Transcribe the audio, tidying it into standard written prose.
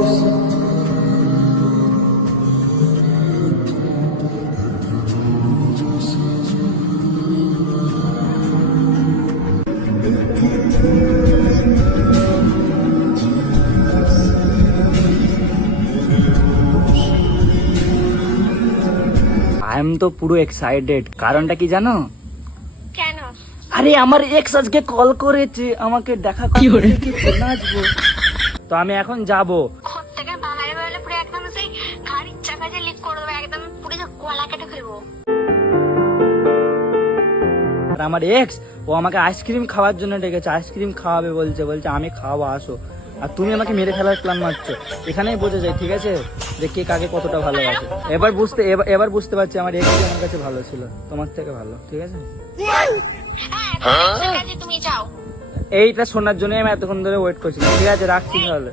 I am তো পুরো excited. কারণটা কি জানো? কেন? আরে আমার এক্স আজকে কল করেছে আমাকে দেখা করতে, নাচবো। তো আমি এখন যাব। থেকে বাঙালি বলে পুরো একদম সেই গাড়ির চাকা যে লিক করে দেবো, একদম পুরো কলা কেটে ফেলবো। আর আমার এক্স ও আমাকে আইসক্রিম খাওয়ার জন্য ডেকেছে, আইসক্রিম খাওয়াবে বলছে, আমি খাওয়াবো আসো। আর তুমি আমাকে মেরে ফেলার প্ল্যান মারছো। এখানেই বোঝা যায় ঠিক আছে যে কে কাকে কতটা ভালোবাসে। এবার বুঝতে পারছি আমার এক্স আমার কাছে ভালো ছিল, তোমার থেকে ভালো। ঠিক আছে, হ্যাঁ তুমি যাও। এইটা শোনার জন্য আমি এতক্ষণ ধরে ওয়েট করছিলাম। ঠিক আছে, রাখছি তাহলে।